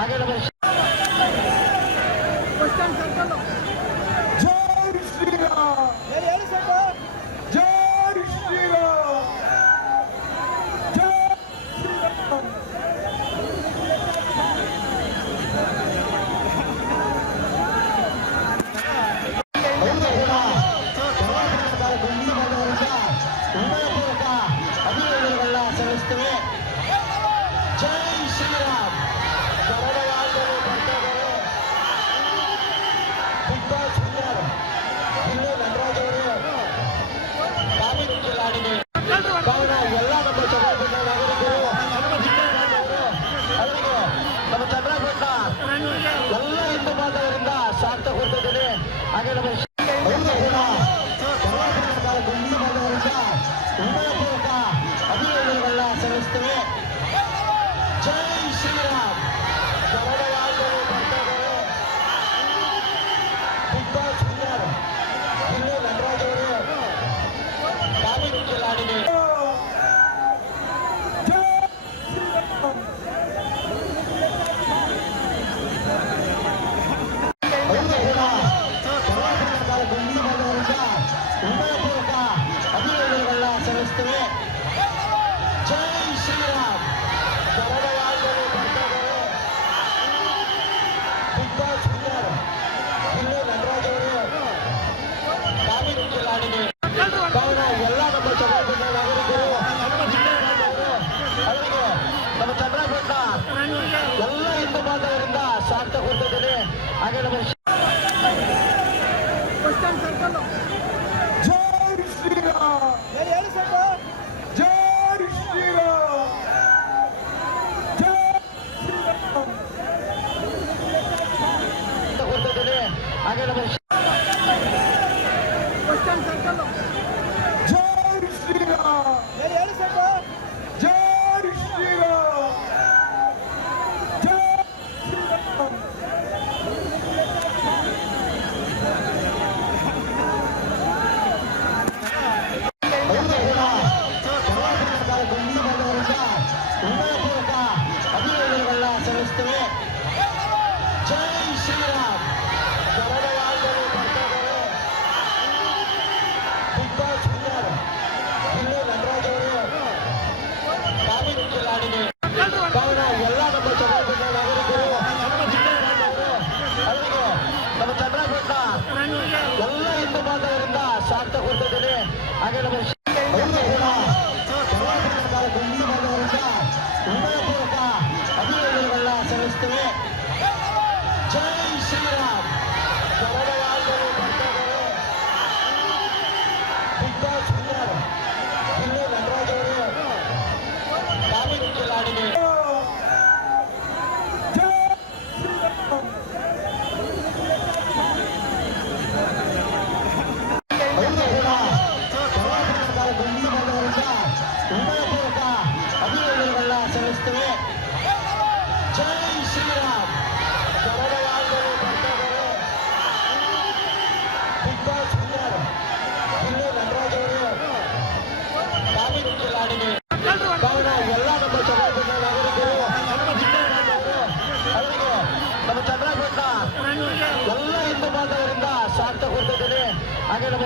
ಹಾಗೆ ನಮ್ಮ ಜೈ ಶ್ರೀರಾಮ್, ಜೈ ಶ್ರೀರಾಮ್, ಜೈ ಶ್ರೀರಾಮ್. ಅಭಿನಂದನೆಗಳನ್ನ ಸಲ್ಲಿಸುತ್ತೇವೆ. ಜೈ Shriram. ಕನ್ನಡವಾಗಲು ಬರ್ತಾಯಿದ್ದಾರೆ big boss winner ಇಲ್ಲೇ ನಟರಾಜ್ ಅವರು ಕಾಮಿಡಿ ಕಿಲಾಡಿಗೆ ಕಾರಣ ಎಲ್ಲ ನಮ್ಮ ಚಂದ್ರಪೇಟ ನಾಗರಿಕರು ಅವರಿಗೆ ನಮ್ಮ ಚಂದ್ರಪೇಟ ಎಲ್ಲ ಹಿಂದೂ ಬಾಂಧವರಿಂದ ಸ್ವಾಗತ ಕೊಡ್ತಿದ್ದೇನೆ. ಹಾಗೆ ನಮ್ಮ ಅಭಿನಂದನೆಗಳನ್ನ ಸಲ್ಲಿಸುತ್ತೇವೆ. ಜೈ ಶ್ರೀರಾಮ್. ಕನ್ನಡವಾಗಲು ಬರ್ತಾಯಿದ್ದಾರೆ ಬಿಗ್ ಬಾಸ್ ವಿನ್ನರ್ ಇಲ್ಲೇ ನಟರಾಜ್ ಅವರು ಕಾಮಿಡಿ ಕಿಲಾಡಿಗೆ ಅಭಿನಂದನೆಗಳನ್ನ ಸಲ್ಲಿಸುತ್ತೇವೆ. ಜೈ ಶ್ರೀರಾಮ್. ಕನ್ನಡವಾಗಲು ಬರ್ತಾಯಿದ್ದಾರೆ ಬಿಗ್ ಬಾಸ್ ವಿನ್ನರ್ ಇಲ್ಲೇ ನಟರಾಜ್ ಅವರು ಕಾಮಿಡಿ ಕಿಲಾಡಿಗೆ ಕಾರಣ ಎಲ್ಲ ನಮ್ಮ ಚಂದ್ರಪೇಟ ನಾಗರಿಕರು ಅವರಿಗೆ ನಮ್ಮ ಚಂದ್ರಪೇಟ ಎಲ್ಲ ಹಿಂದೂ ಬಾಂಧವರಿಂದ ಸ್ವಾಗತ ಕೊಡ್ತಿದ್ದೇನೆ. ಹಾಗೆ ನಮ್ಮ ಜೈ ಶ್ರೀರಾಮ್, ಜೈ ಶ್ರೀರಾಮ್, ಜೈ ಶ್ರೀರಾಮ್. ಕೊಡ್ತಿದ್ದೇನೆ. ಹಾಗೆ ನಮ್ಮ ಜೈ ಶ್ರೀರಾಮ್, ಜೈ ಶ್ರೀರಾಮ್, ಜೈ ಶ್ರೀರಾಮ್. ಅಭಿನಂದನೆಗಳನ್ನ ಸಲ್ಲಿಸುತ್ತೇವೆ. ಜೈ ಶ್ರೀರಾಮ್. ಕನ್ನಡವಾಗಲು ಬರ್ತಾಯಿದ್ದಾರೆ ಬಿಗ್ ಬಾಸ್ ವಿನ್ನರ್ ಇಲ್ಲೇ ನಟರಾಜ್ ಅವರು ಕಾಮಿಡಿ ಕಿಲಾಡಿಗೆ ಕಾರಣ ಎಲ್ಲ ನಮ್ಮ ಚಂದ್ರಪೇಟ ನಾಗರಿಕರು ಅವರಿಗೆ ನಮ್ಮ ಚಂದ್ರಪೇಟ ಎಲ್ಲ ಹಿಂದೂ ಬಾಂಧವರಿಂದ ಸ್ವಾಗತ ಕೊಡ್ತಿದ್ದೇನೆ. ಹಾಗೆ ನಮ್ಮ ಅಭಿನಂದನೆಗಳನ್ನ ಸಲ್ಲಿಸುತ್ತೇವೆ. ಜೈ ಶ್ರೀರಾಮ್. ಕನ್ನಡವಾಗಲು ಬರ್ತಾಯಿದ್ದಾರೆ ಬಿಗ್ ಬಾಸ್ ವಿನ್ನರ್ ಇಲ್ಲೇ ನಟರಾಜ್ ಅವರು ಕಾಮಿಡಿ ಕಿಲಾಡಿಗೆ ಜೈ ಶ್ರೀರಾಮ್. ಅಭಿನಂದನೆಗಳನ್ನ ಸಲ್ಲಿಸುತ್ತೇವೆ. ಜೈ ಶ್ರೀರಾಮ್. ಕನ್ನಡವಾಗಲು ಬರ್ತಾಯಿದ್ದಾರೆ ಬಿಗ್ ಬಾಸ್ ವಿನ್ನರ್ ಇಲ್ಲೇ ನಟರಾಜ್ ಅವರು ಕಾಮಿಡಿ ಕಿಲಾಡಿಗೆ ಕಾರಣ ಎಲ್ಲ ನಮ್ಮ ಚಂದ್ರಪೇಟ ನಾಗರಿಕರು ಅವರಿಗೆ ನಮ್ಮ ಚಂದ್ರಪೇಟ ಎಲ್ಲ ಹಿಂದೂ ಬಾಂಧವರಿಂದ ಸ್ವಾಗತ ಕೊಡ್ತಿದ್ದೇನೆ. ಹಾಗೆ ನಮ್ಮ